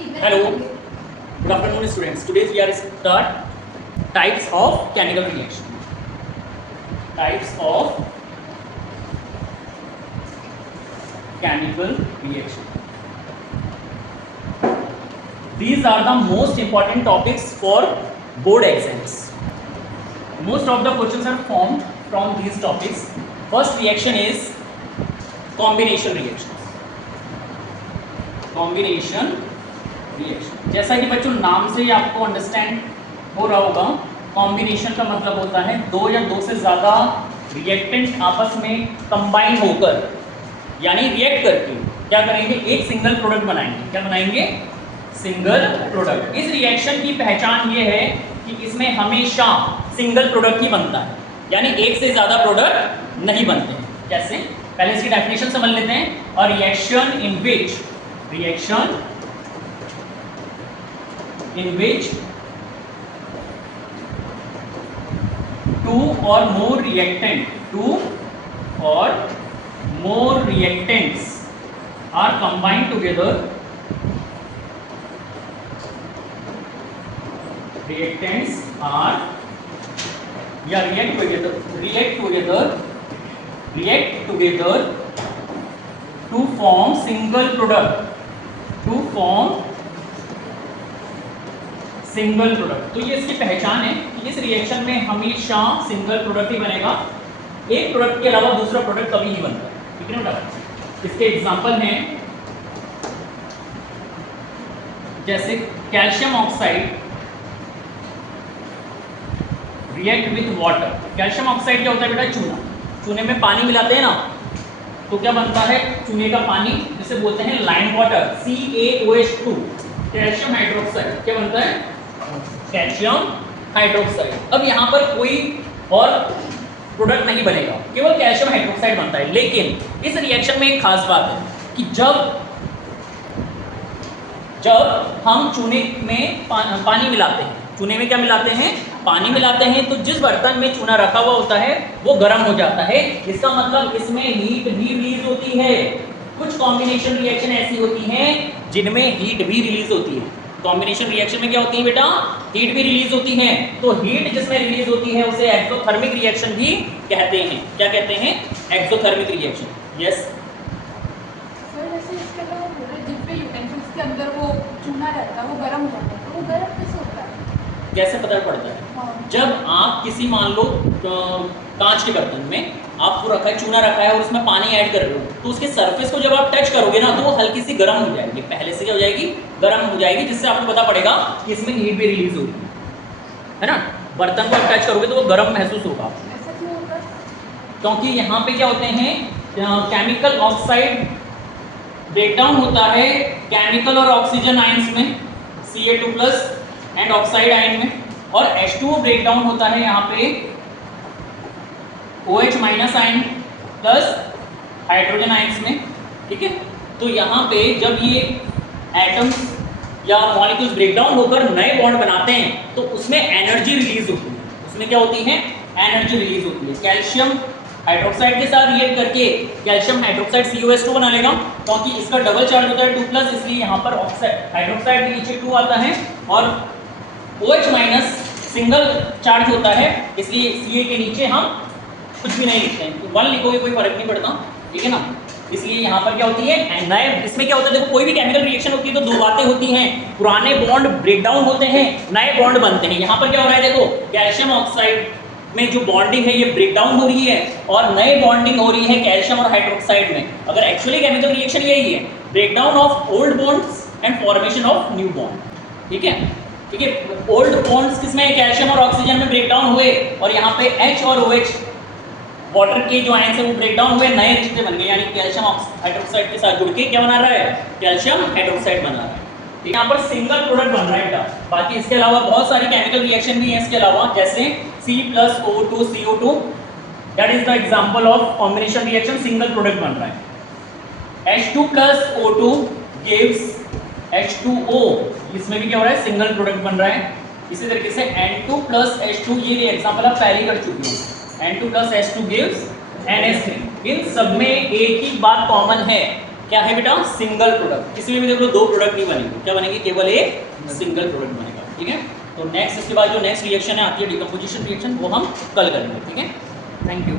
Hello, good afternoon students. Today we are start types of chemical reaction. Types of chemical reaction. These are the most important topics for board exams. Most of the questions are formed from these topics. First reaction is combination reactions. Combination reaction, जैसा कि बच्चों नाम से ही आपको understand हो रहा होगा, combination का मतलब होता है दो या दो से ज़्यादा रिएक्टेंट आपस में कंबाइन होकर यानी रिएक्ट करके क्या करेंगे, एक सिंगल प्रोडक्ट बनाएंगे। क्या बनाएंगे? Single product. इस रिएक्शन की पहचान ये है कि इसमें हमेशा सिंगल प्रोडक्ट ही बनता है, यानी एक से ज़्यादा प्रोडक्ट नहीं बनते हैं। कैसे? पहले इसकी डेफिनेशन समझ लेते हैं। और reaction in which two or more reactants are combined together. Reactants are react together to form single product. Single product. तो ये इसकी पहचान है कि इस रिएक्शन में हमेशा सिंगल प्रोडक्ट ही बनेगा, एक प्रोडक्ट के अलावा दूसरा प्रोडक्ट कभी नहीं बनता। ठीक है ना? इसके एग्जांपल हैं जैसे calcium oxide react with water. Calcium oxide क्या होता है बेटा? चूना। चूने में पानी मिलाते हैं ना, तो क्या बनता है? चूने का पानी, जिसे बोलते हैं lime water, CaOH2। Calcium hydroxide क्या बनता है? Calcium hydroxide. अब यहाँ पर कोई और प्रोडक्ट नहीं बनेगा, केवल कैल्शियम हाइड्रोक्साइड बनता है। लेकिन इस रिएक्शन में एक खास बात है कि जब हम चूने में पानी मिलाते हैं, चूने में क्या मिलाते हैं? पानी मिलाते हैं, तो जिस बर्तन में चूना रखा हुआ होता है वो गर्म हो जाता है। इसका मतलब इसमें हीट भी रिलीज होती है। कुछ कॉम्बिनेशन रिएक्शन ऐसी होती हैं जिनमें हीट भी रिलीज होती है। कॉम्बिनेशन रिएक्शन में क्या होती है बेटा? हीट भी रिलीज होती है। तो हीट जिसमें रिलीज होती है उसे एक्सोथर्मिक रिएक्शन भी कहते हैं। क्या कहते हैं? Exothermic reaction. यस सर, जैसे इसके अलावा जितने यूटेंसिल्स के अंदर वो चूना रहता है वो गर्म हो जाता है, तो वो गर्म कैसे होता है? कैसे पता पड़ता है? जब आप किसी मान लो कांच के बर्तन में आपको रखा है, चूना रखा है और उसमें पानी ऐड कर रहे हो, तो उसके सरफेस को जब आप टच करोगे ना, तो वो हल्की सी गर्म हो जाएगी। पहले से क्या हो जाएगी? गर्म हो जाएगी, जिससे आपको पता पड़ेगा कि इसमें हीट भी रिलीज हो रही है ना। बर्तन को आप टच करोगे तो वो गर्म महसूस होगा। ऐसा क्यों होता है? क्योंकि यहाँ पे क्या होते हैं, केमिकल ऑक्साइड ब्रेकडाउन होता है केमिकल और ऑक्सीजन आयंस में, Ca2+ एंड ऑक्साइड आयन में, और H2O ब्रेकडाउन होता है यहाँ पे OH- ion plus hydrogen ions में। ठीक है? तो यहाँ पे जब ये एटम्स या मॉलिक्यूल्स ब्रेकडाउन होकर नए बॉन्ड बनाते हैं तो उसमें एनर्जी रिलीज होती है। उसमें क्या होती है? एनर्जी रिलीज होती है। कैल्शियम हाइड्रोक्साइड के साथ रिएक्ट करके कैल्शियम हाइड्रोक्साइड COH2 बना लेगा, क्योंकि इसका डबल चार्ज होता है 2+, इसलिए यहाँ पर ऑक्साइड हाइड्रोक्साइड के नीचे 2 आता है, और OH- सिंगल चार्ज होता है, इसलिए Ca के नीचे हम कुछ भी नहीं लिखते हैं, 1 लिखोगे कोई फर्क नहीं पड़ता। ठीक है ना? इसलिए यहाँ पर क्या होती है, नए इसमें क्या होता है, देखो कोई भी केमिकल रिएक्शन होती है तो दो बातें होती हैं, पुराने बॉन्ड ब्रेकडाउन होते हैं, नए बॉन्ड बनते हैं। यहाँ पर क्या हो रहा है, देखो कैल्शियम ऑक्साइड में जो बॉन्डिंग है ये ब्रेकडाउन हो रही है और नए बॉन्डिंग हो रही है कैल्शियम और हाइड्रोक्साइड में। अगर एक्चुअली केमिकल रिएक्शन यही है, breakdown of old bonds and formation of new bond. ठीक है? ठीक है, ओल्ड बॉन्ड्स किसमें? कैल्शियम और ऑक्सीजन में ब्रेकडाउन हुए, और यहाँ पे H और OH वाटर के जो आयन है वो ब्रेकडाउन हुए, नए रिश्ते बन गए, यानी कैल्शियम हाइड्रोक्साइड के साथ जुड़ के क्या बना रहा है? कैल्शियम हाइड्रोक्साइड बना रहा है। यहाँ पर सिंगल प्रोडक्ट बन रहा है बेटा। बाकी इसके अलावा बहुत सारी केमिकल रिएक्शन भी हैं इसके अलावा, जैसे C+O2 CO2, that is the example of combination reaction, single product बन रहा है। H2+ O2 गिव्स H2O, इसमें भी क्या हो रहा है? सिंगल प्रोडक्ट बन रहा है। इसी तरीके से N2+ H2, ये एग्जांपल आप पहले कर चुके हैं। N2+ H2 gives NH3। इन सब में एक ही बात कॉमन है क्या है बेटा, सिंगल प्रोडक्ट। किसी में भी देख लो दो प्रोडक्ट नहीं बनेंगे, क्या बनेंगे, केवल एक सिंगल प्रोडक्ट बनेगा। ठीक है, तो नेक्स्ट इसके बाद जो नेक्स्ट रिएक्शन है आती है डिकम्पोजिशन रिएक्शन, वो हम कल करेंगे। ठीक है, थैंक यू।